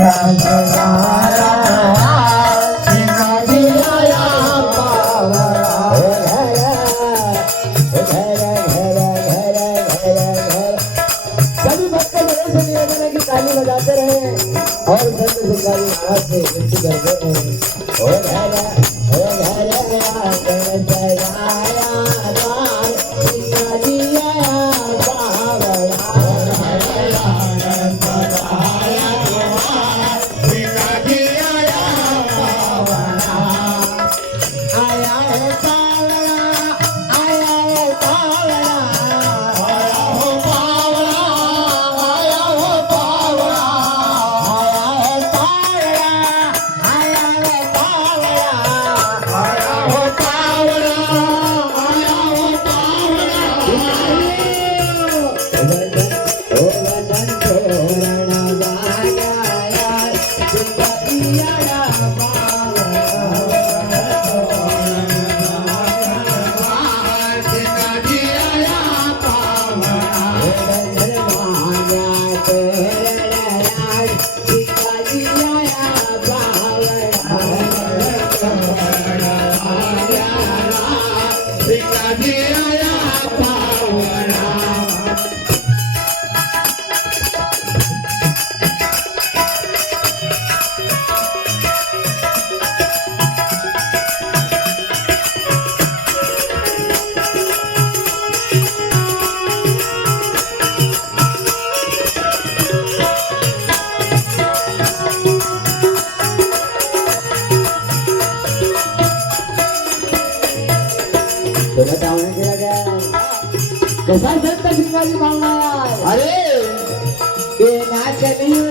या घर घर घर घर घर सभी भक्त लगाते रहे हो जया लिया parar. कसा संत श्रीवाजी महाराज? अरे! ते नाचली